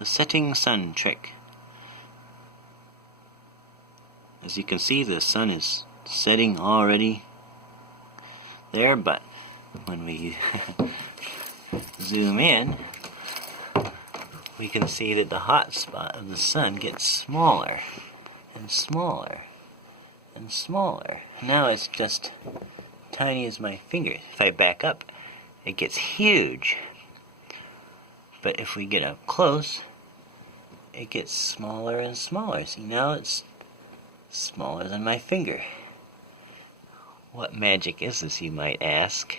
The setting sun trick. As you can see, the sun is setting already there, but when we zoom in, we can see that the hot spot of the sun gets smaller and smaller and smaller. Now it's just tiny as my finger. If I back up, it gets huge. But if we get up close, it gets smaller and smaller. See, now it's smaller than my finger. What magic is this, you might ask?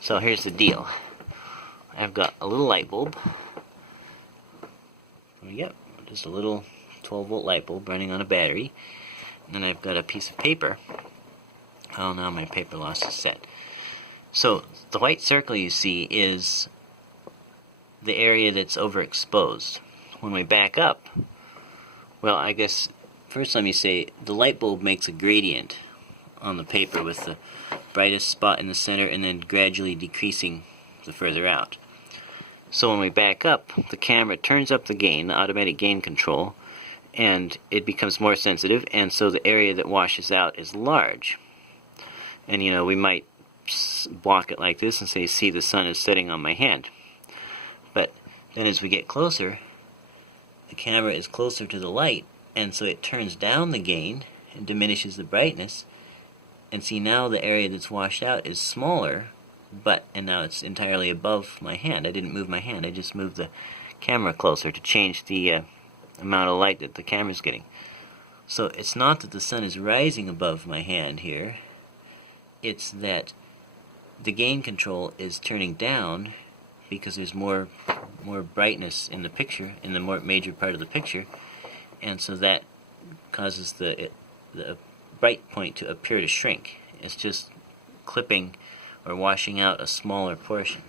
So here's the deal. I've got a little light bulb. Yep, just a little 12-volt light bulb running on a battery. And then I've got a piece of paper. Oh, now my paper lost its set. So the white circle you see is the area that's overexposed. When we back up, well, I guess first let me say the light bulb makes a gradient on the paper with the brightest spot in the center and then gradually decreasing the further out. So when we back up, the camera turns up the gain, the automatic gain control, and it becomes more sensitive, and so the area that washes out is large. And you know, we might block it like this and say, see, the sun is setting on my hand. But then as we get closer, the camera is closer to the light, and so it turns down the gain and diminishes the brightness. And see, now the area that's washed out is smaller, and now it's entirely above my hand. I didn't move my hand, I just moved the camera closer to change the amount of light that the camera's getting. So it's not that the sun is rising above my hand here, it's that the gain control is turning down because there's more brightness in the picture, in the more major part of the picture, and so that causes the bright point to appear to shrink. It's just clipping or washing out a smaller portion.